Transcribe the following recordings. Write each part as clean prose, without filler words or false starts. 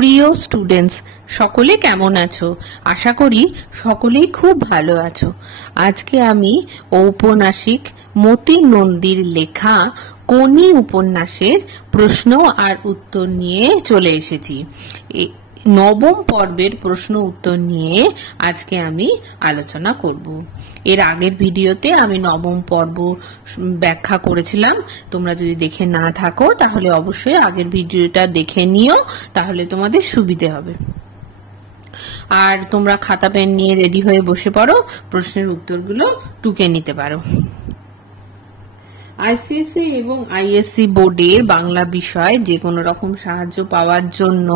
প্রিয় স্টুডেন্টস, সকলে কেমন আছো? আশা করি সকলেই খুব ভালো আছো। আজকে আমি ঔপন্যাসিক মতি নন্দীর লেখা কোনি উপন্যাসের প্রশ্ন আর উত্তর নিয়ে চলে এসেছি। নবম পর্বের প্রশ্ন উত্তর নিয়ে আজকে আমি আলোচনা করব। এর আগের ভিডিওতে আমি নবম পর্ব ব্যাখ্যা করেছিলাম। তোমরা যদি দেখে না থাকো তাহলে অবশ্যই আগের ভিডিওটা দেখে নিও, তাহলে তোমাদের সুবিধে হবে। আর তোমরা খাতা পেন নিয়ে রেডি হয়ে বসে পড়ো, প্রশ্নের উত্তরগুলো টুকে নিতে পারো। আইসিএসসি এবং আইএসসি বোর্ডের বাংলা বিষয় যে কোনো রকম সাহায্য পাওয়ার জন্য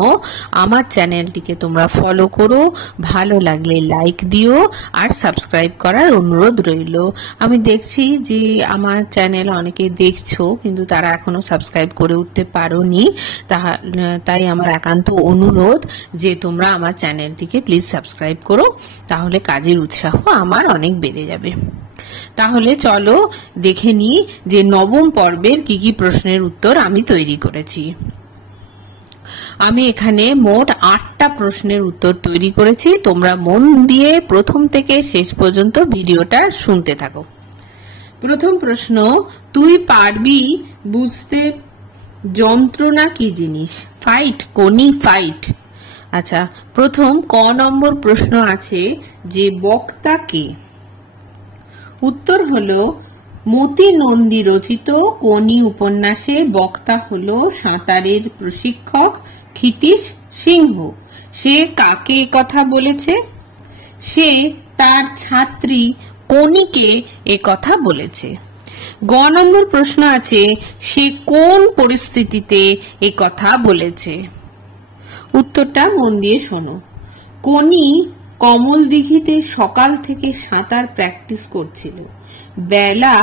আমার চ্যানেলটিকে তোমরা ফলো করো, ভালো লাগলে লাইক দিও আর সাবস্ক্রাইব করার অনুরোধ রইল। আমি দেখছি যে আমার চ্যানেল অনেকে দেখছো কিন্তু তারা এখনো সাবস্ক্রাইব করে উঠতে পারোনি, তাই আমার একান্ত অনুরোধ যে তোমরা আমার চ্যানেলটিকে প্লিজ সাবস্ক্রাইব করো, তাহলে কাজের উৎসাহ আমার অনেক বেড়ে যাবে। তাহলে চলো দেখে নিই যে নবম পর্বের কি কি প্রশ্নের উত্তর আমি তৈরি করেছি। আমি এখানে মোট 8টা প্রশ্নের উত্তর তৈরি করেছি। তোমরা মন দিয়ে প্রথম থেকে শেষ পর্যন্ত ভিডিওটা শুনতে থাকো। প্রথম প্রশ্ন, তুই পারবি বুঝতে যন্ত্রণা কি জিনিস? ফাইট, কোনি ফাইট। আচ্ছা, প্রথম ক নম্বর প্রশ্ন আছে যে বক্তা কে? উত্তর হলো মতি নন্দী রচিত কোনি উপন্যাসে বক্তা হলো সাঁতারের প্রশিক্ষক ক্ষিতীশ সিংহ। সে কাকে কথা বলেছে? সে তার ছাত্রী কোনিকে এ কথা বলেছে। গ নম্বর প্রশ্ন আছে সে কোন পরিস্থিতিতে এ কথা বলেছে? উত্তরটা মন দিয়ে শোনো। কোনি কমল দিঘিতে সকাল থেকে সাঁতার প্র্যাকটিস করছিল। বেলা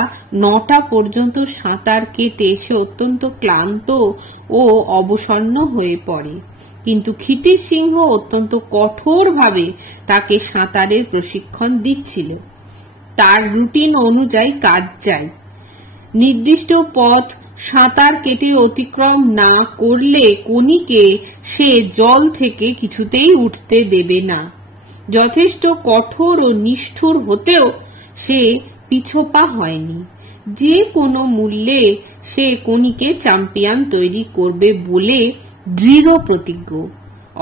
9টা পর্যন্ত সাঁতার কেটে সে অত্যন্ত ক্লান্ত ও অবসন্ন হয়ে পড়ে, কিন্তু ক্ষিতীশ সিংহ অত্যন্ত কঠোরভাবে তাকে সাঁতারের প্রশিক্ষণ দিচ্ছিল। তার রুটিন অনুযায়ী কাজ যায়। নির্দিষ্ট পথ সাঁতার কেটে অতিক্রম না করলে কোনিকে সে জল থেকে কিছুতেই উঠতে দেবে না। যথেষ্ট কঠোর ও নিষ্ঠুর হতেও সে পিছপা হয়নি। যে কোনো মূল্যে সে কোনিকে চ্যাম্পিয়ন তৈরি করবে বলে দৃঢ় প্রতিজ্ঞ।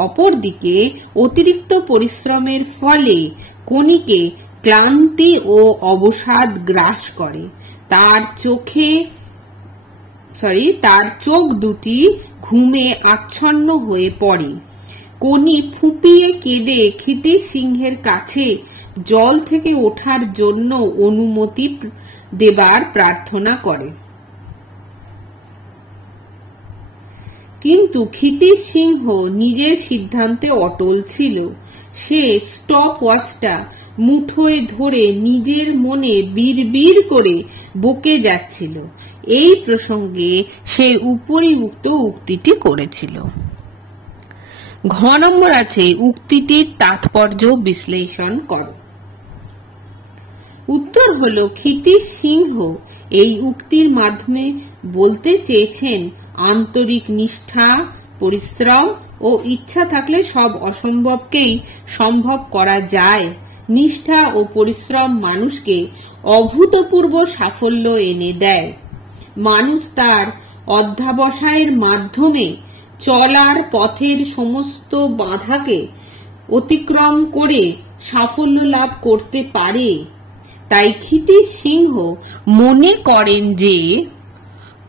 অপরদিকে অতিরিক্ত পরিশ্রমের ফলে কোনিকে ক্লান্তি ও অবসাদ গ্রাস করে। তার চোখ দুটি ঘুমে আচ্ছন্ন হয়ে পড়ে। কোনি ফুঁপিয়ে কেঁদে ক্ষিতীশ সিংহের কাছে জল থেকে ওঠার জন্য অনুমতি দেবার প্রার্থনা করে, কিন্তু ক্ষিতীশ সিংহ নিজের সিদ্ধান্তে অটল ছিল। সে স্টপ ওয়াচটা মুঠোয় ধরে নিজের মনে বিড়বিড় করে বকে যাচ্ছিল। এই প্রসঙ্গে সে উপরিউক্ত উক্তিটি করেছিল। ঘ নম্বর আছে উক্তিটির তাৎপর্য বিশ্লেষণ করো। উত্তর হলো ক্ষিতীশ সিংহ এই উক্তির মাধ্যমে বলতে চেয়েছেন আন্তরিক নিষ্ঠা, পরিশ্রম ও ইচ্ছা থাকলে সব অসম্ভবকেই সম্ভব করা যায়। নিষ্ঠা ও পরিশ্রম মানুষকে অভূতপূর্ব সাফল্য এনে দেয়। মানুষ তার অধ্যবসায়ের মাধ্যমে চলার পথের সমস্ত বাধাকে অতিক্রম করে সাফল্য লাভ করতে পারে। তাই ক্ষিতীশ সিংহ মনে করেন যে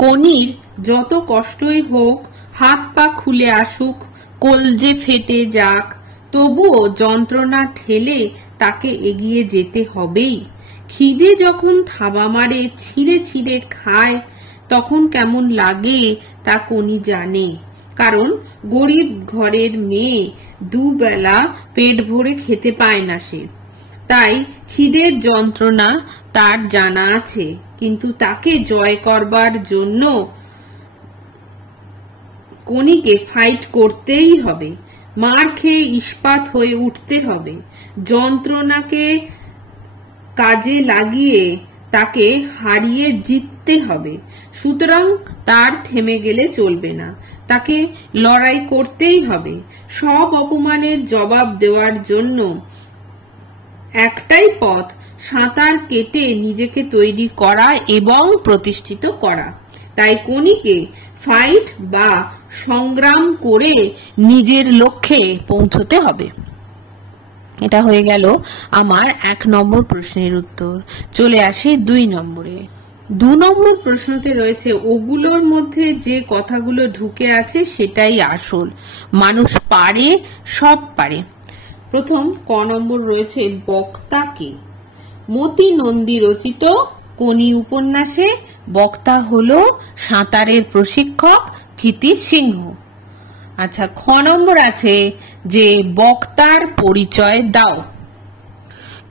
কোনির যত কষ্টই হোক, হাত পা খুলে আসুক, কলজে ফেটে যাক, তবুও যন্ত্রণা ঠেলে তাকে এগিয়ে যেতে হবেই। খিদে যখন থাবা মারে, ছিঁড়ে ছিঁড়ে খায়, তখন কেমন লাগে তা কোনি জানে, কারণ গরিব ঘরের মেয়ে দুবেলা পেট ভরে খেতে পায় না সে। তাই খিদের যন্ত্রণা তার জানা আছে, কিন্তু তাকে জয় করবার জন্য কোনিকে ফাইট করতেই হবে। মার খেয়ে ইস্পাত হয়ে উঠতে হবে। যন্ত্রণাকে কাজে লাগিয়ে তাকে হারিয়ে জিততে হবে, সুতরাং তার থেমে গেলে চলবে না, তাকে লড়াই করতেই হবে। সব অপমানের জবাব দেওয়ার জন্য একটাই পথ, সাঁতার কেটে নিজেকে তৈরি করা এবং প্রতিষ্ঠিত করা। তাই কোনিকে ফাইট বা সংগ্রাম করে নিজের লক্ষ্যে পৌঁছতে হবে। এটা হয়ে গেল আমার 1 নম্বর প্রশ্নের উত্তর। চলে আসি 2 নম্বরে। 2 নম্বর প্রশ্নতে রয়েছে, ওগুলোর মধ্যে যে কথাগুলো ঢুকে আছে সেটাই আসল, মানুষ পারে, সব পারে। প্রথম ক নম্বর রয়েছে, বক্তা কে? মতি নন্দী রচিত কোনি উপন্যাসে বক্তা হলো সাঁতারের প্রশিক্ষক ক্ষিতিশ সিংহ। আচ্ছা, খ নম্বর আছে যে বক্তার পরিচয় দাও।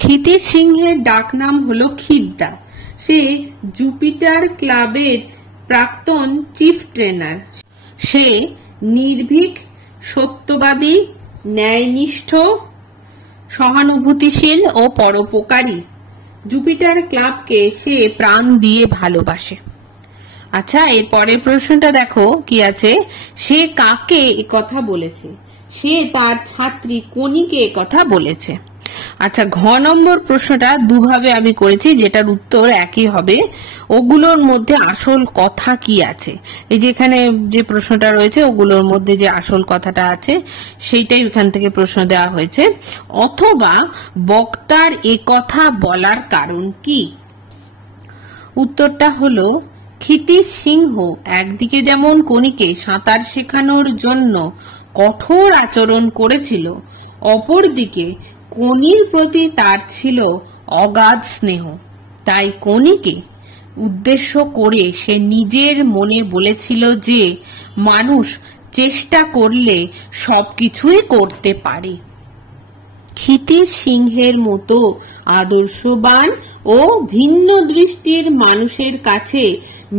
ক্ষিতিশ সিংহের ডাকনাম হলো খিদ্দা। সে জুপিটার ক্লাবের প্রাক্তন চিফ ট্রেনার। সে নির্ভীক, সত্যবাদী, ন্যায়নিষ্ঠ, সহানুভূতিশীল ও পরোপকারী। জুপিটার ক্লাবকে সে প্রাণ দিয়ে ভালোবাসে। আচ্ছা, এর পরের প্রশ্নটা দেখো কি আছে, সে কাকে কথা বলেছে? সে তার ছাত্রী কোনিকে কথা বলেছে। আচ্ছা, ঘ নম্বর প্রশ্নটা দুভাবে আমি করেছি, যেটার উত্তর একই হবে। ওগুলোর মধ্যে আসল কথা কি আছে? এই যে এখানে যে প্রশ্নটা রয়েছে, ওগুলোর মধ্যে যে আসল কথাটা আছে সেইটাই এখান থেকে প্রশ্ন দেওয়া হয়েছে। অথবা বক্তার এ কথা বলার কারণ কি? উত্তরটা হলো, ক্ষিতিশ সিংহ একদিকে যেমন কোনিকে সাঁতার শেখানোর জন্য কঠোর আচরণ করেছিল, অপরদিকে কোনির প্রতি তার ছিল অগাধ স্নেহ। তাই কোনিকে উদ্দেশ্য করে সে নিজের মনে বলেছিল যে মানুষ চেষ্টা করলে সবকিছুই করতে পারে। ক্ষিতিশ সিংহের মতো আদর্শবান ও ভিন্ন দৃষ্টির মানুষের কাছে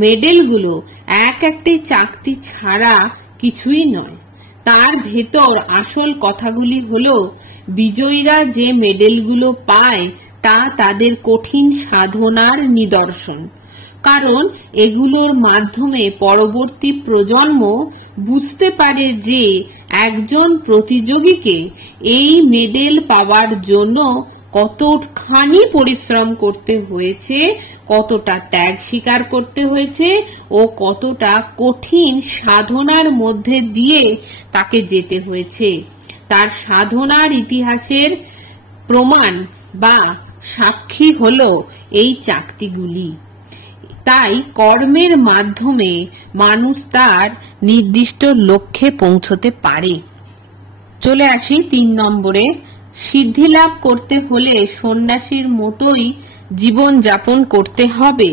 মেডেলগুলো একটি চাকতি ছাড়া কিছুই নয়। তার ভেতর আসল কথাগুলি হলো, বিজয়ীরা যে মেডেলগুলো পায় তা তাদের কঠিন সাধনার নিদর্শন। কারণ এগুলোর মাধ্যমে পরবর্তী প্রজন্ম বুঝতে পারে যে একজন প্রতিযোগীকে এই মেডেল পাওয়ার জন্য কতখানি পরিশ্রম করতে হয়েছে, কতটা ত্যাগ স্বীকার করতে হয়েছে ও কতটা কঠিন সাধনার মধ্যে দিয়ে তাকে যেতে হয়েছে। তার সাধনার ইতিহাসের প্রমাণ বা সাক্ষী হলো এই চাকতিগুলি। তাই কর্মের মাধ্যমে মানুষ তার নির্দিষ্ট লক্ষ্যে পৌঁছতে পারে। চলে আসি 3 নম্বরে। সিদ্ধি লাভ করতে হলে সন্ন্যাসীর মতোই জীবন যাপন করতে হবে।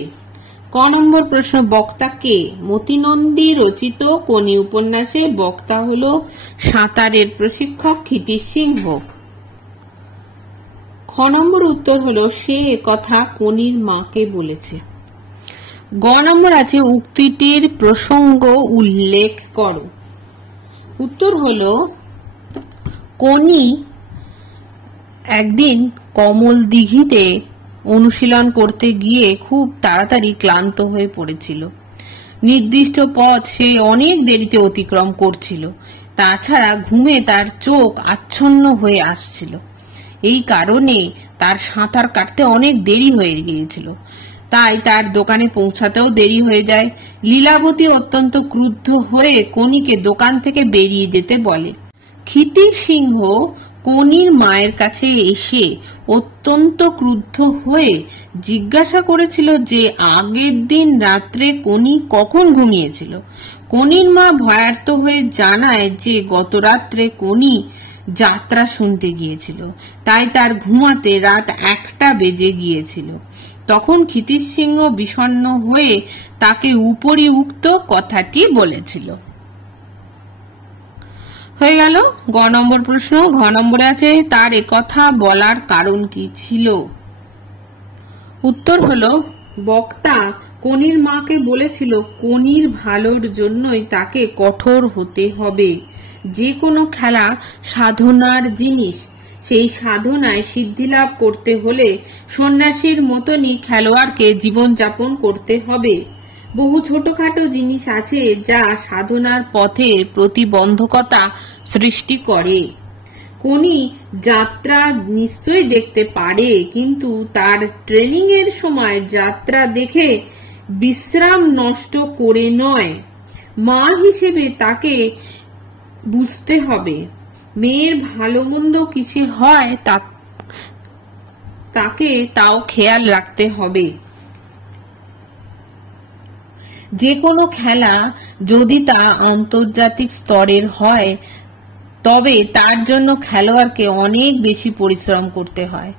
ক নম্বর প্রশ্ন, বক্তা কে? মতি নন্দী রচিত কোনি উপন্যাসে বক্তা হলো সাঁতারের প্রশিক্ষক ক্ষিতিশ সিংহ। খ নম্বর উত্তর হলো, সে কথা কোনির মাকে বলেছে। গ নম্বর আছে, উক্তিটির প্রসঙ্গ উল্লেখ করো। উত্তর হলো, কোনি একদিন কমল দিঘিতে অনুশীলন করতে গিয়ে খুব তাড়াতাড়ি ক্লান্ত হয়ে পড়েছিল। নির্দিষ্ট পথ সে অনেক দেরিতে অতিক্রম করছিল। তাছাড়া ঘুমে তার চোখ আচ্ছন্ন হয়ে আসছিল। এই কারণে তার সাঁতার কাটতে অনেক দেরি হয়ে গিয়েছিল। তাই তার দোকানে পৌঁছাতেও দেরি হয়ে যায়। লীলাবতী অত্যন্ত ক্রুদ্ধ হয়ে কোনিকে দোকান থেকে বেরিয়ে যেতে বলে। ক্ষিতিশ সিংহ কোনির মায়ের কাছে এসে অত্যন্ত ক্রুদ্ধ হয়ে জিজ্ঞাসা করেছিল যে আগের দিন রাত্রে কোনি কখন ঘুমিয়েছিল। কোনির মা ভয়ার্ত হয়ে জানায় যে গত রাত্রে কোনি যাত্রা শুনতে গিয়েছিল, তাই তার ঘুমাতে রাত 1টা বেজে গিয়েছিল। তখন ক্ষিতিশ সিংহ বিষণ্ণ হয়ে তাকে উপরিউক্ত কথাটি বলেছিল। হয়ে গেল গ নম্বর প্রশ্ন। ঘ নম্বরে আছে, তার একথা বলার কারণ কি ছিল? উত্তর হলো, বক্তা কোনির মাকে বলেছিল কোনির ভালোর জন্যই তাকে কঠোর হতে হবে। যে কোনো খেলা সাধনার জিনিস, সেই সাধনায় সিদ্ধি লাভ করতে হলে সন্ন্যাসীর মতনই খেলোয়াড়কে জীবনযাপন করতে হবে। বহু ছোটখাটো জিনিস আছে যা সাধনার পথে প্রতিবন্ধকতা সৃষ্টি করে। কোনি যাত্রা নিশ্চয়ই দেখতে পারে, কিন্তু তার ট্রেনিং এর সময় যাত্রা দেখে বিশ্রাম নষ্ট করে নয়। মা হিসেবে তাকে বুঝতে হবে মেয়ের ভালো মন্দ কিসে হয় তাকে তাও খেয়াল রাখতে হবে। যে কোনো খেলা যদি তা আন্তর্জাতিক স্তরের হয় তবে তার জন্য খেলোয়াড়কে অনেক বেশি পরিশ্রম করতে হয়,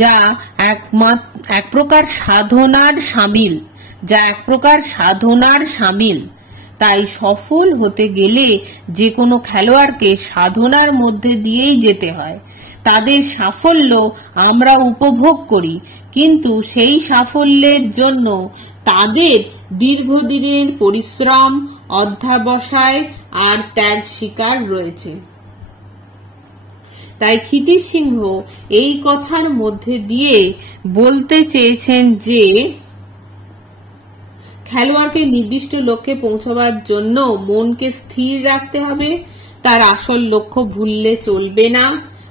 যা এক প্রকার সাধনার সামিল। তাই সফল হতে গেলে যে কোনো খেলোয়াড়কে সাধনার মধ্যে দিয়েই যেতে হয়। তাদের সাফল্য আমরা উপভোগ করি, কিন্তু সেই সাফল্যের জন্য তাদের দীর্ঘদিনের পরিশ্রম, অধ্যবসায় আর ত্যাগ স্বীকার রয়েছে। তাই ক্ষিতিশ সিংহ এই কথার মধ্যে দিয়ে বলতে চেয়েছেন যে খেলোয়াড়কে নির্দিষ্ট লক্ষ্যে পৌঁছবার জন্য মনকে স্থির রাখতে হবে, তার আসল লক্ষ্য ভুললে চলবে না,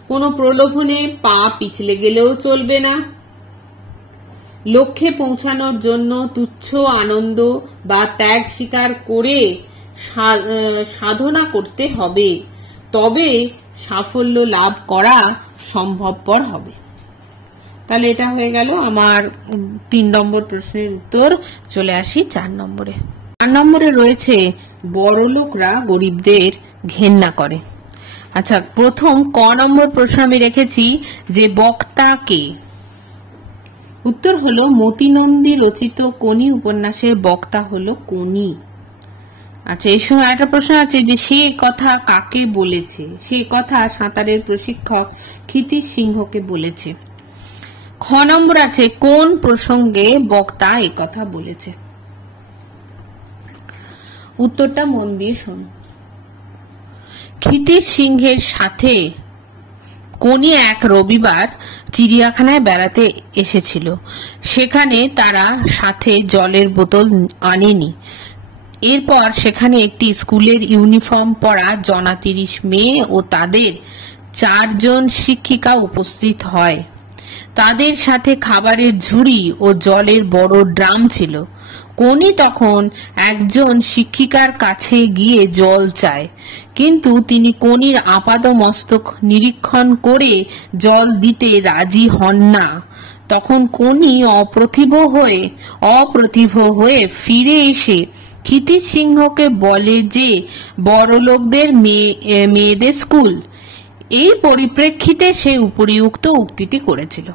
কোনো প্রলোভনে পা পিছলে গেলেও চলবে না। লক্ষ্যে পৌঁছানোর জন্য তুচ্ছ আনন্দ বা ত্যাগ স্বীকার করে সাধনা করতে হবে, তবে সাফল্য লাভ করা সম্ভবপর হবে। তাহলে এটা হয়ে গেল আমার 3 নম্বর প্রশ্নের উত্তর। চলে আসি 4 নম্বরে। 4 নম্বরে রয়েছে বড়লোকরা গরিবদের ঘেন্না করে। আচ্ছা, প্রথম ক নম্বর প্রশ্ন আমি রেখেছি যে বক্তা কে। উত্তর হলো মতি নন্দী রচিত কোনি উপন্যাসের বক্তা হলো কোনি। আচ্ছা, এই সময় একটা প্রশ্ন আছে যে সে কথা কাকে বলেছে। সে কথা সাঁতারের প্রশিক্ষক ক্ষিতিশ সিংহকে বলেছে। খ নম্বর আছে কোন প্রসঙ্গে বক্তা এই কথা বলেছে। উত্তরটা মন দিয়ে শোনো। ক্ষিতিশ সিংহের সাথে কোনি এক রবিবার চিড়িয়াখানায় বেড়াতে এসেছিল। সেখানে তারা সাথে জলের বোতল আনেনি। এরপর সেখানে একটি স্কুলের ইউনিফর্ম পরা জনা 30 মেয়ে ও তাদের 4 জন শিক্ষিকা উপস্থিত হয়। তাদের সাথে খাবারের ঝুড়ি ও জলের বড় ড্রাম ছিল। কোনি তখন একজন শিক্ষিকার কাছে গিয়ে জল চায়, কিন্তু তিনি কোনির আপাদমস্তক নিরীক্ষণ করে জল দিতে রাজি হন না। তখন কোনি অপ্রতিভ হয়ে ফিরে এসে ক্ষিতিশ সিংহকে বলে যে বড়লোকদের মেয়েদের স্কুল। এই পরিপ্রেক্ষিতে সে উপরিউক্ত উক্তিটি করেছিল।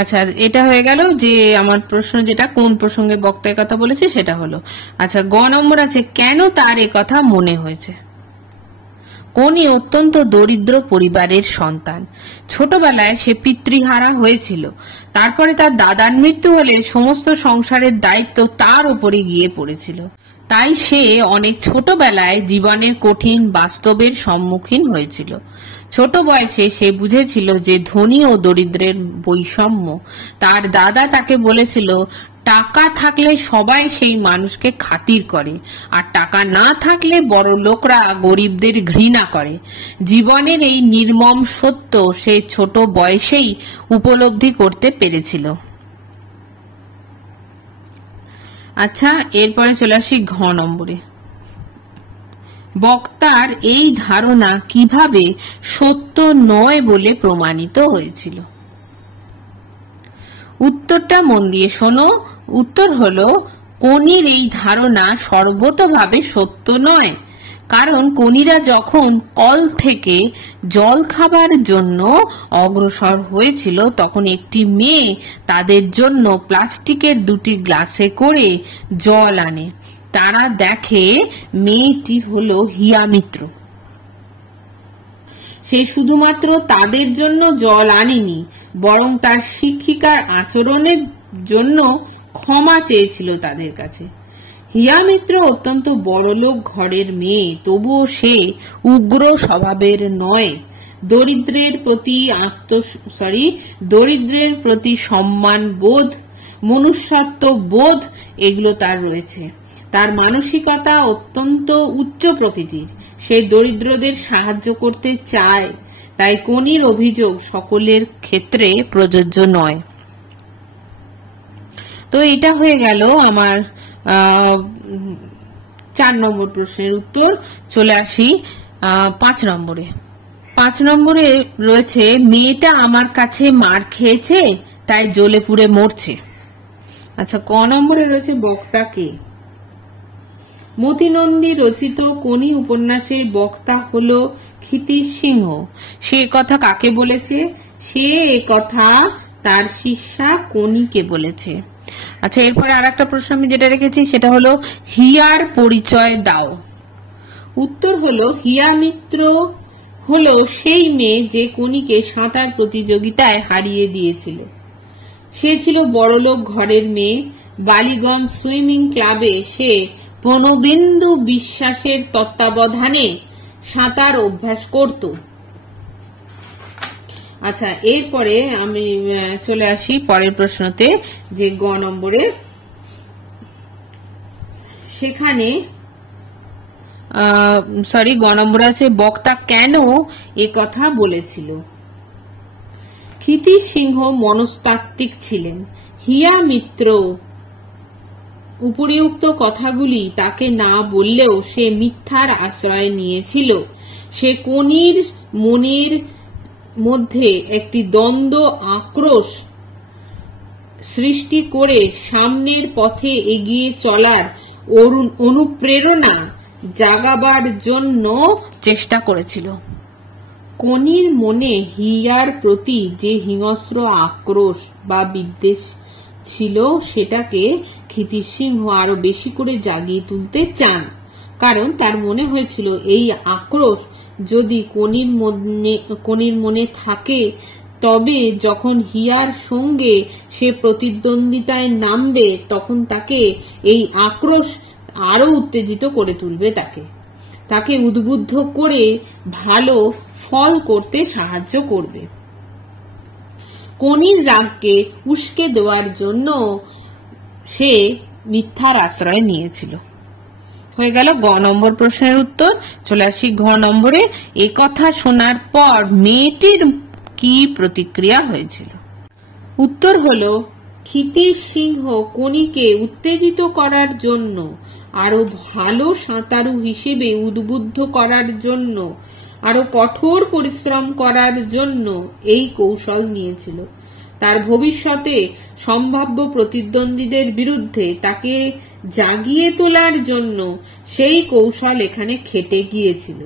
আচ্ছা, এটা হয়ে গেল যে আমার প্রশ্ন, যেটা কোন প্রসঙ্গে বক্তা কথা বলেছে সেটা হলো। আচ্ছা, গ নম্বর আছে কেন তার কথা মনে হয়েছে। কোনি অত্যন্ত দরিদ্র পরিবারের সন্তান। ছোটবেলায় সে পিতৃহারা হয়েছিল। তারপরে তার দাদার মৃত্যু হলে সমস্ত সংসারের দায়িত্ব তার উপরে গিয়ে পড়েছিল। তাই সে অনেক ছোটবেলায় জীবনের কঠিন বাস্তবের সম্মুখীন হয়েছিল। ছোট বয়সে সে বুঝেছিল যে ধনী ও দরিদ্রের বৈষম্য। তার দাদা তাকে বলেছিল টাকা থাকলে সবাই সেই মানুষকে খাতির করে, আর টাকা না থাকলে বড় লোকরা গরিবদের ঘৃণা করে। জীবনের এই নির্মম সত্য সে ছোট বয়সেই উপলব্ধি করতে পেরেছিল। আচ্ছা, এরপরে চলে আসি ঘ নম্বরে। বক্তার এই ধারণা কিভাবে সত্য নয় বলে প্রমাণিত হয়েছিল। উত্তরটা মন দিয়ে শোনো। উত্তর হলো কোনির এই ধারণা সর্বতোভাবে সত্য নয়, কারণ কোনিরা যখন কল থেকে জল খাবার জন্য অগ্রসর হয়েছিল তখন একটি মেয়ে তাদের জন্য প্লাস্টিকের 2টি গ্লাসে করে জল আনে। তারা দেখে মেয়েটি হলো হিয়া মিত্র। সে শুধুমাত্র তাদের জন্য জল আনেনি, বরং তার শিক্ষিকার আচরণের জন্য ক্ষমা চেয়েছিল তাদের কাছে। হিয়া মিত্র অত্যন্ত বড়লোক ঘরের মেয়ে, তবুও সে উগ্র স্বভাবের নয়। দরিদ্রের প্রতি সম্মান বোধ, মনুষ্যত্ব বোধ এগুলো তার রয়েছে। তার মানসিকতা অত্যন্ত উচ্চ প্রকৃতির। সে দরিদ্রদের সাহায্য করতে চায়, তাই কোনির অভিযোগ সকলের ক্ষেত্রে প্রযোজ্য নয়। তো এটা হয়ে গেল আমার 4 নম্বর প্রশ্নের উত্তর। চলে আসি 5 নম্বরে। 5 নম্বরে রয়েছে, মেয়েটা আমার কাছে মার খেয়েছে তাই জ্বলে পুড়ে মরছে। আচ্ছা, ক নম্বরে রয়েছে, বক্তা কে? মতিনন্দী রচিত কোনি উপন্যাসের বক্তা হলো ক্ষিতিশ সিংহ। সে কথা কাকে বলেছে? সে কথা তার শিষ্যা কোনিকে বলেছে। আচ্ছা, এরপরে আর একটা প্রশ্ন আমি যেটা রেখেছি সেটা হলো, হিয়ার পরিচয় দাও। উত্তর হলো, হিয়া মিত্র হলো সেই মেয়ে যে কোনিকে সাঁতার প্রতিযোগিতায় হারিয়ে দিয়েছিল। সে ছিল বড়লোক ঘরের মেয়ে। বালিগঞ্জ সুইমিং ক্লাবে সে প্রণবেন্দু বিশ্বাসের তত্ত্বাবধানে সাঁতার অভ্যাস করত। আচ্ছা, এরপরে আমি চলে আসি পরের প্রশ্নতে, যে গ নম্বরে। সেখানে গ নম্বর আছে, বক্তা কেন এ কথা বলেছিল? ক্ষিতিশ সিংহ মনস্তাত্ত্বিক ছিলেন। হিয়া মিত্র উপরিউক্ত কথাগুলি তাকে না বললেও সে মিথ্যার আশ্রয় নিয়েছিল। সে কোনির মনের মধ্যে একটি দ্বন্দ্ব আক্রোশ সৃষ্টি করে সামনের পথে এগিয়ে চলার অনুপ্রেরণা জাগাবার জন্য চেষ্টা করেছিল। কোনির মনে হিয়ার প্রতি যে হিংস্র আক্রোশ বা বিদ্বেষ ছিল, সেটাকে ক্ষিতিশ সিংহ আরো বেশি করে জাগিয়ে তুলতে চান। কারণ তার মনে হয়েছিল এই আক্রোশ যদি কোনির মনে থাকে, তবে যখন হিয়ার সঙ্গে সে প্রতিদ্বন্দ্বিতায় নামবে তখন তাকে এই আক্রোশ আরো উত্তেজিত করে তুলবে, তাকে উদ্বুদ্ধ করে ভালো ফল করতে সাহায্য করবে। কোনির রাগকে উস্কে দেওয়ার জন্য সে মিথ্যার আশ্রয় নিয়েছিল। হয়ে গেল গ নম্বর প্রশ্নের উত্তর। চলে আসি ঘ নম্বরে। এ কথা শোনার পর মেয়েটির কি প্রতিক্রিয়া হয়েছিল? উত্তর হলো, ক্ষিতিশ সিংহ কোনিকে উত্তেজিত করার জন্য, আরো ভালো সাঁতারু হিসেবে উদ্বুদ্ধ করার জন্য, আরো কঠোর পরিশ্রম করার জন্য এই কৌশল নিয়েছিল। তার ভবিষ্যতে সম্ভাব্য প্রতিদ্বন্দ্বীদের বিরুদ্ধে তাকে জাগিয়ে তোলার জন্য সেই কৌশল এখানে খেটে গিয়েছিল।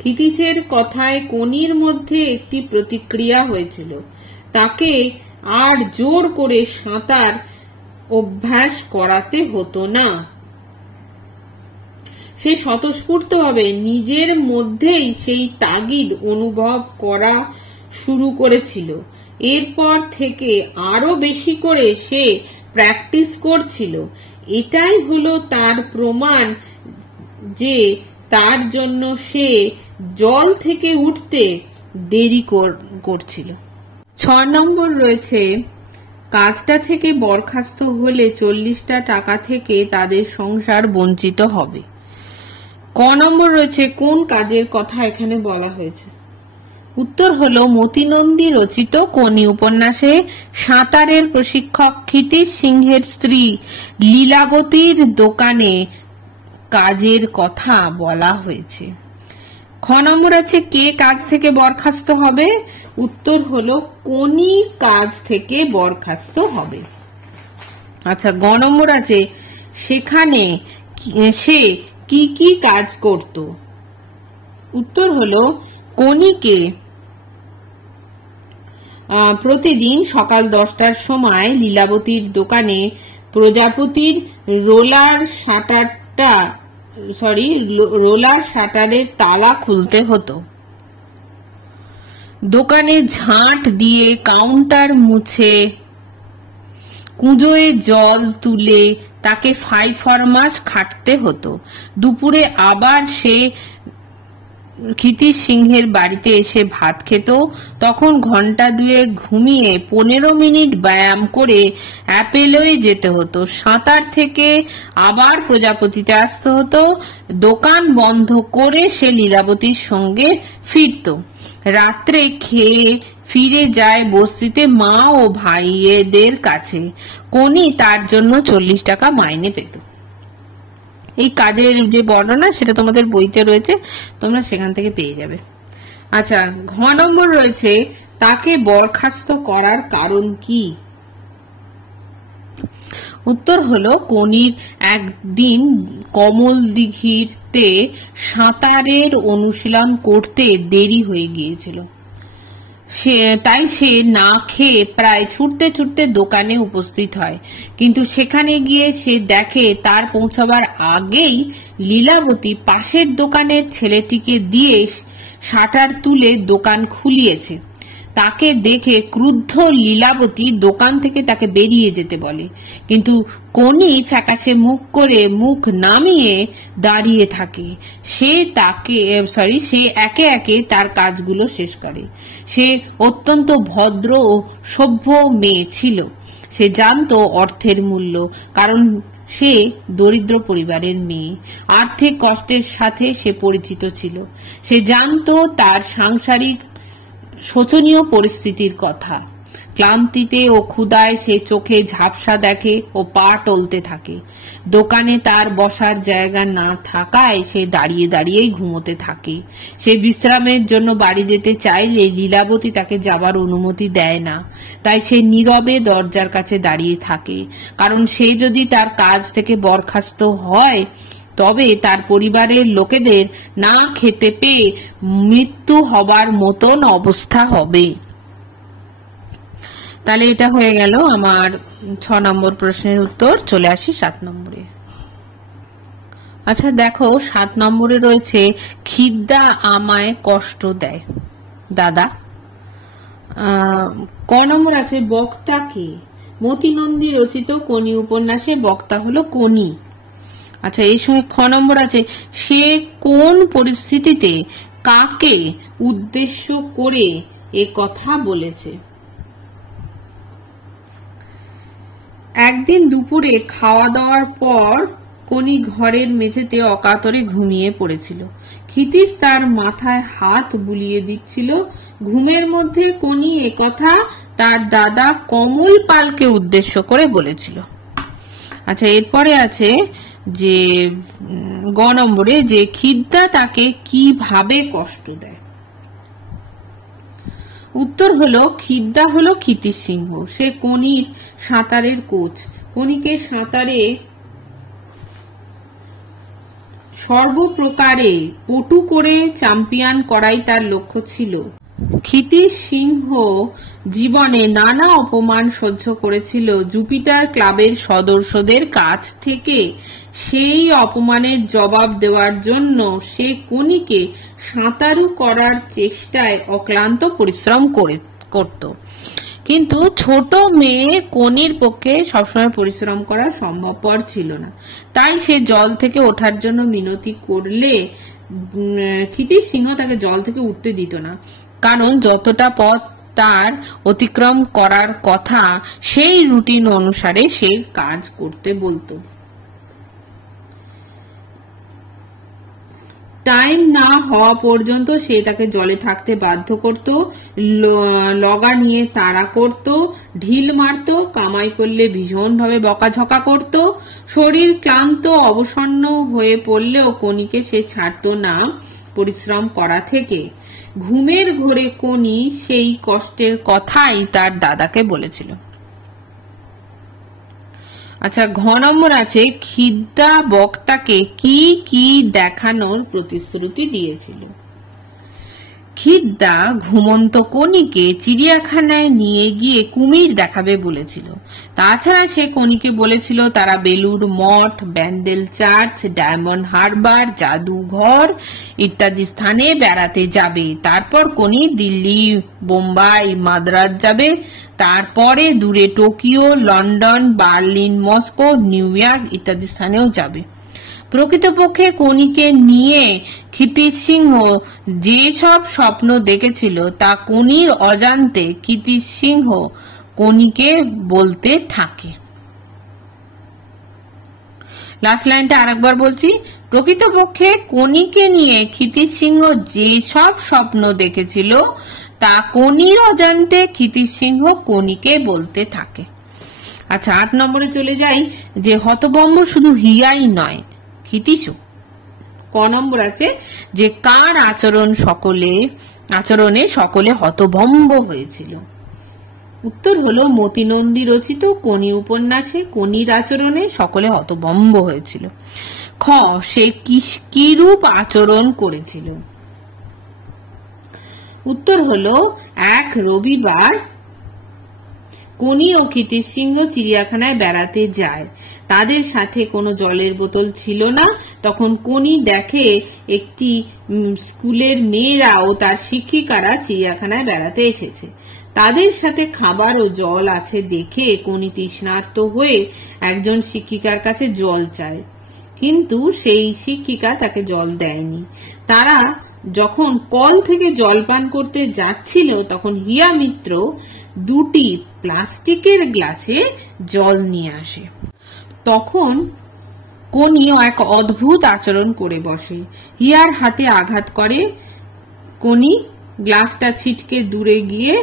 ক্ষিতিশের কথায় কোনির মধ্যে একটি প্রতিক্রিয়া হয়েছিল। তাকে আর জোর করে সাঁতার অভ্যাস করাতে হতো না। সে স্বতঃস্ফূর্তভাবে নিজের মধ্যেই সেই তাগিদ অনুভব করা শুরু করেছিল। এরপর থেকে আরো বেশি করে সে প্র্যাকটিস করছিল। এটাই হলো তার প্রমাণ যে তার জন্য সে জল থেকে উঠতে দেরি করছিল। 6 নম্বর রয়েছে, কাজটা থেকে বরখাস্ত হলে 40টা টাকা থেকে তাদের সংসার বঞ্চিত হবে। ক নম্বর রয়েছে, কোন কাজের কথা এখানে বলা হয়েছে? উত্তর হলো, মতিনন্দী রচিত কোনি উপন্যাসে সাঁতারের প্রশিক্ষক ক্ষিতিশ সিংহের স্ত্রী লীলাবতীর দোকানে কাজের কথা বলা হয়েছে। খ নম্বর আছে, কে কাজ থেকে বরখাস্ত হবে? উত্তর হলো, কোনি কাজ থেকে বরখাস্ত হবে। আচ্ছা, গ নম্বর আছে, সেখানে সে কি কি কাজ করত? উত্তর হলো, কোনিকে প্রতিদিন সকাল 10টার সময় লীলাবতীর দোকানে প্রজাপতির রোলার শাটারের তালা খুলতে হতো। দোকানে ঝাঁট দিয়ে কাউন্টার মুছে, কুঁজোয় জল তুলে তাকে 5 মাস খাটতে হতো। দুপুরে আবার সে ক্ষিতিশ সিংহের বাড়িতে এসে ভাত খেত। তখন ঘন্টা 2 ঘুমিয়ে 15 মিনিট ব্যায়াম করে অ্যাপেলোয় যেতে হতো। সাঁতার থেকে আবার প্রজাপতিতে আসতে হতো। দোকান বন্ধ করে সে লীলাবতীর সঙ্গে ফিরত। রাত্রে খেয়ে ফিরে যায় বস্তিতে মা ও ভাইয়েদের কাছে। কোনি তার জন্য 40 টাকা মাইনে পেত। এই কাজের যে বর্ণনা সেটা তোমাদের বইতে রয়েছে, তোমরা সেখান থেকে পেয়ে যাবে। আচ্ছা, ঘ নম্বর রয়েছে তাকে বরখাস্ত করার কারণ কি? উত্তর হলো কোনির একদিন কমল দিঘিতে সাঁতারের অনুশীলন করতে দেরি হয়ে গিয়েছিল। তাই সে না খেয়ে প্রায় ছুটতে ছুটতে দোকানে উপস্থিত হয়। কিন্তু সেখানে গিয়ে সে দেখে তার পৌঁছাবার আগেই লীলাবতী পাশের দোকানের ছেলেটিকে দিয়ে শাটার তুলে দোকান খুলিয়েছে। তাকে দেখে ক্রুদ্ধ লীলাবতী দোকান থেকে তাকে বেরিয়ে যেতে বলে, কিন্তু কোনি ফ্যাকাশে মুখ করে মুখ নামিয়ে দাঁড়িয়ে থাকে। সে একে একে তার কাজগুলো শেষ করে। সে অত্যন্ত ভদ্র ও সভ্য মেয়ে ছিল। সে জানতো অর্থের মূল্য, কারণ সে দরিদ্র পরিবারের মেয়ে। আর্থিক কষ্টের সাথে সে পরিচিত ছিল। সে জানতো তার সাংসারিক শোচনীয় পরিস্থিতির কথা। ক্লান্তিতে ও ক্ষুধায় সে চোখে ঝাপসা দেখে ও পা টলতে থাকে। দোকানে তার বসার জায়গা না থাকায় সে দাঁড়িয়ে দাঁড়িয়েই ঘুমোতে থাকে। সে বিশ্রামের জন্য বাড়ি যেতে চাইলে লীলাবতী তাকে যাবার অনুমতি দেয় না। তাই সে নীরবে দরজার কাছে দাঁড়িয়ে থাকে, কারণ সে যদি তার কাজ থেকে বরখাস্ত হয় তবে তার পরিবারের লোকেদের না খেতে পেয়ে মৃত্যু হবার মতন অবস্থা হবে। তাহলে এটা হয়ে গেল আমার 6 নম্বর প্রশ্নের উত্তর। চলে আসি 7 নম্বরে। আচ্ছা দেখো, 7 নম্বরে রয়েছে খিদ্দা আমায় কষ্ট দেয়। দাদা। ক নম্বর আছে বক্তা কে? মতি নন্দী রচিত কোনি উপন্যাসে বক্তা হলো কোনি। আচ্ছা, এই সময় খ নম্বর আছে সে কোন পরিস্থিতিতে কাকে উদ্দেশ্য করে এ কথা বলেছে? একদিন দুপুরে খাওয়া দাওয়ার পর কোনি ঘরের মেঝেতে অকাতরে ঘুমিয়ে পড়েছিল। ক্ষিতিশ তার মাথায় হাত বুলিয়ে দিচ্ছিল। ঘুমের মধ্যে কোনি এ কথা তার দাদা কমল পালকে উদ্দেশ্য করে বলেছিল। আচ্ছা, এরপরে আছে যে গ নম্বরে যে খিদ্দা তাকে কিভাবে কষ্ট দেয়। উত্তর হলো খিদ্দা হলো ক্ষিতিশ সিংহ। সে কোনির সাঁতারের কোচ। কোনিকে সাঁতারে সর্বপ্রকারে পটু করে চ্যাম্পিয়ন করাই তার লক্ষ্য ছিল। ক্ষিতিশ সিংহ জীবনে নানা অপমান সহ্য করেছিল জুপিটার ক্লাবের সদস্যদের কাছ থেকে। সেই অপমানের জবাব দেওয়ার জন্য সে কোনিকে সাঁতারু করার চেষ্টায় অক্লান্ত পরিশ্রম করত। কিন্তু ছোট মেয়ে কোনির পক্ষে সবসময় পরিশ্রম করা সম্ভবপর ছিল না। তাই সে জল থেকে ওঠার জন্য মিনতি করলে ক্ষিতিশ সিংহ তাকে জল থেকে উঠতে দিত না, কারণ যতটা পথ তার অতিক্রম করার কথা সেই রুটিন অনুসারে সে কাজ করতে বলতো। টাইম না হওয়া পর্যন্ত সে তাকে জলে থাকতে বাধ্য করত, লগা নিয়ে তাড়া করত, ঢিল মারত, কামাই করলে ভীষণভাবে বকাঝকা করত। শরীর ক্লান্ত অবসন্ন হয়ে পড়লেও কোনিকে সে ছাড়ত না পরিশ্রম করা থেকে। ঘুমের ঘোরে কোনি সেই কষ্টের কথাই তার দাদাকে বলেছিল। আচ্ছা, ঘ নম্বর আছে খিদ্দা বক্তাকে কি কি দেখানোর প্রতিশ্রুতি দিয়েছিল। খিদ্দা ঘুমন্ত কনিকে চিড়িয়াখানায় নিয়ে গিয়ে কুমির দেখাবে বলেছিল। তাছাড়া সে কনিকে বলেছিল তারা বেলুড় মঠ, ব্যান্ডেল চার্চ, ডায়মন্ড হারবার, জাদুঘর ইত্যাদি স্থানে বেড়াতে যাবে। তারপর কনি দিল্লি, বোম্বাই, মাদ্রাজ যাবে। তারপরে দূরে Tokyo, London, Berlin, Moscow, new York ইত্যাদি স্থানেও যাবে। প্রকৃতপক্ষে কনিকে নিয়ে ক্ষিতিশ সিংহ যে সব স্বপ্ন দেখেছিল তা কনির অজান্তে ক্ষিতিশ সিংহ কনিকে বলতে থাকে। লাস্ট লাইনটা আরেকবার বলছি। প্রকৃতপক্ষে কনিকে নিয়ে ক্ষিতিশ সিংহ যে সব স্বপ্ন দেখেছিল তা কনির অজান্তে ক্ষিতিশ সিংহ কনিকে বলতে থাকে। আচ্ছা, 8 নম্বরে চলে যাই যে হতভম্ব শুধু হিয়াই নয়, ক্ষিতিশও। ক নম্বর আছে যে কার আচরণে সকলে হতভম্ব হয়েছিল। উত্তর হলো মতি নন্দী রচিত কনি উপন্যাসে কনির আচরণে সকলে হতভম্ব হয়েছিল। খ, সে কিরূপ আচরণ করেছিল। উত্তর হলো এক রবিবার কনি ও ক্ষিতিশ সিংহ চিড়িয়াখানায় বেড়াতে যায়। তাদের সাথে কোনো জলের বোতল ছিল না। তখন কনি দেখে একটি স্কুলের মেয়েরা ও তার শিক্ষিকারা চিড়িয়াখানায় বেড়াতে এসেছে। তাদের সাথে খাবার ও জল আছে দেখে কনি তৃষ্ণার্ত হয়ে একজন শিক্ষিকার কাছে জল চায়, কিন্তু সেই শিক্ষিকা তাকে জল দেয়নি। তারা যখন কল থেকে জল পান করতে যাচ্ছিল তখন হিয়া মিত্র 2টি প্লাস্টিকের গ্লাসে জল নিয়ে আসে। তখন কনিও এক অদ্ভুত আচরণ করে বসে, হিয়ার হাতে আঘাত করে। কনি গ্লাসটা ছিটকে দূরে গিয়ে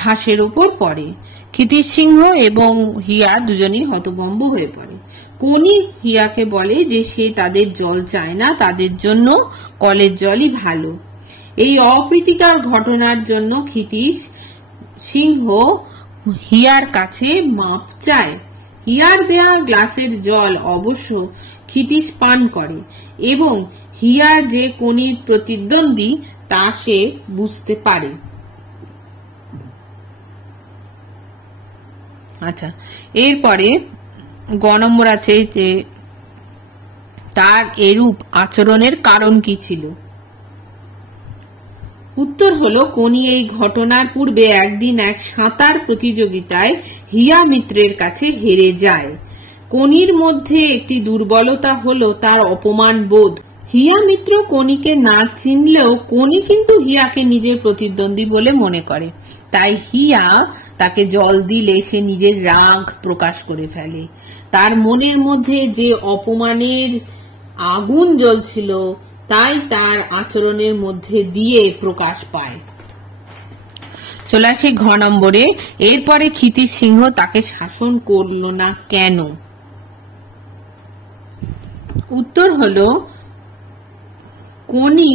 ঘাসের উপর পড়ে। ক্ষিতিশ সিংহ এবং হিয়া দুজনেই হতভম্ব হয়ে পড়ে। কনি হিয়াকে বলে যে সে তাদের জল চায় না, তাদের জন্য কলের জলই ভালো। এই অপ্রীতিকর ঘটনার জন্য ক্ষিতিশ সিংহ হিয়ার কাছে মাপ চায়। হিয়ার দেয়া গ্লাসের জল অবশ্য ক্ষিতিশ পান করে এবং হিয়া যে কনির প্রতিদ্বন্দ্বী তা সে বুঝতে পারে। আচ্ছা, এরপরে গ নম্বর আছে যে তার এরূপ আচরণের কারণ কি ছিল। উত্তর হলো কনি এই ঘটনার পূর্বে একদিন এক সাঁতার প্রতিযোগিতায় হিয়া মিত্রের কাছে হেরে যায়। কনির মধ্যে একটি দুর্বলতা হলো তার অপমান বোধ। হিয়া মিত্র কনিকে না চিনলেও কনি কিন্তু হিয়াকে নিজের প্রতিদ্বন্দ্বী বলে মনে করে। তাই হিয়া তাকে জল দিলে সে নিজের রাগ প্রকাশ করে ফেলে। তার মনের মধ্যে যে অপমানের আগুন জ্বলছিল তাই তার আচরণের মধ্যে দিয়ে প্রকাশ পায়। চলে আসি ঘ নম্বরে। এরপরে ক্ষিতিশ সিংহ তাকে শাসন করলো না কেন। উত্তর হলো কনি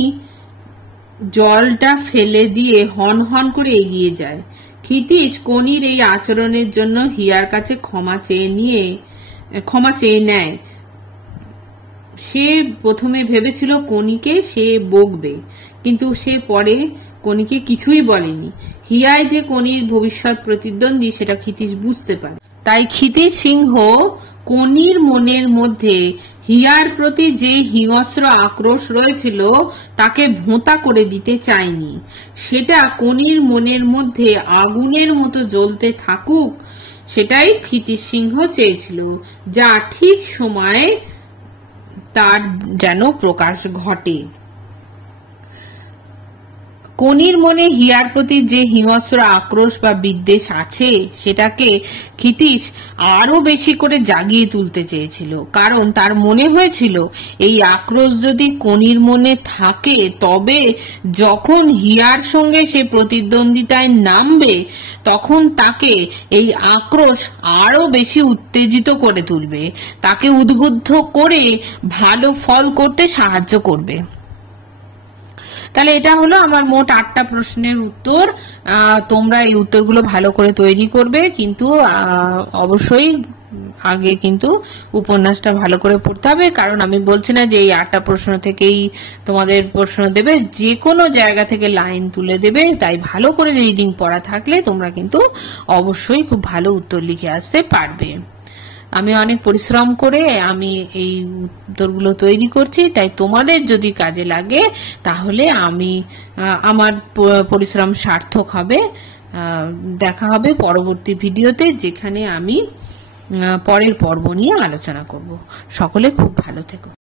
জলটা ফেলে দিয়ে হন হন করে এগিয়ে যায়। ক্ষিতিশ কনির এই আচরণের জন্য হিয়ার কাছে ক্ষমা চেয়ে নেয়। সে প্রথমে ভেবেছিল কনিকে সে বকবে, কিন্তু সে পরে কনিকে কিছুই বলেনি। হিয়ায় যে কনির ভবিষ্যৎ প্রতিদ্বন্দ্বী সেটা ক্ষিতিশ বুঝতে পারে। তাই ক্ষিতিশ সিংহ কনির মনের মধ্যে হিয়ার প্রতি যে হিংস্র আক্রোশ রয়েছিল তাকে ভোঁতা করে দিতে চায়নি। সেটা কনির মনের মধ্যে আগুনের মতো জ্বলতে থাকুক, সেটাই ক্ষিতিশ সিংহ চেয়েছিল, যা ঠিক সময়ে তার যেন প্রকাশ ঘটে। কনির মনে হিয়ার প্রতি যে হিংস্র আক্রোশ বা বিদ্বেষ আছে সেটাকে ক্ষিতিশ আরো বেশি করে জাগিয়ে তুলতে চেয়েছিল, কারণ তার মনে হয়েছিল এই আক্রোশ যদি কনির মনে থাকে তবে যখন হিয়ার সঙ্গে সে প্রতিদ্বন্দ্বিতায় নামবে তখন তাকে এই আক্রোশ আরো বেশি উত্তেজিত করে তুলবে, তাকে উদ্বুদ্ধ করে ভালো ফল করতে সাহায্য করবে। তাহলে এটা হলো আমার মোট 8টা প্রশ্নের উত্তর। তোমরা এই উত্তরগুলো ভালো করে তৈরি করবে, কিন্তু অবশ্যই আগে কিন্তু উপন্যাসটা ভালো করে পড়তে হবে, কারণ আমি বলছি না যে এই 8টা প্রশ্ন থেকেই তোমাদের প্রশ্ন দেবে, যে কোনো জায়গা থেকে লাইন তুলে দেবে। তাই ভালো করে রিডিং পড়া থাকলে তোমরা কিন্তু অবশ্যই খুব ভালো উত্তর লিখে আসতে পারবে। আমি অনেক পরিশ্রম করে আমি এই উত্তরগুলো তৈরি করছি, তাই তোমাদের যদি কাজে লাগে তাহলে আমার পরিশ্রম সার্থক হবে। দেখা হবে পরবর্তী ভিডিওতে, যেখানে আমি পরের পর্ব নিয়ে আলোচনা করব। সকলে খুব ভালো থেকো।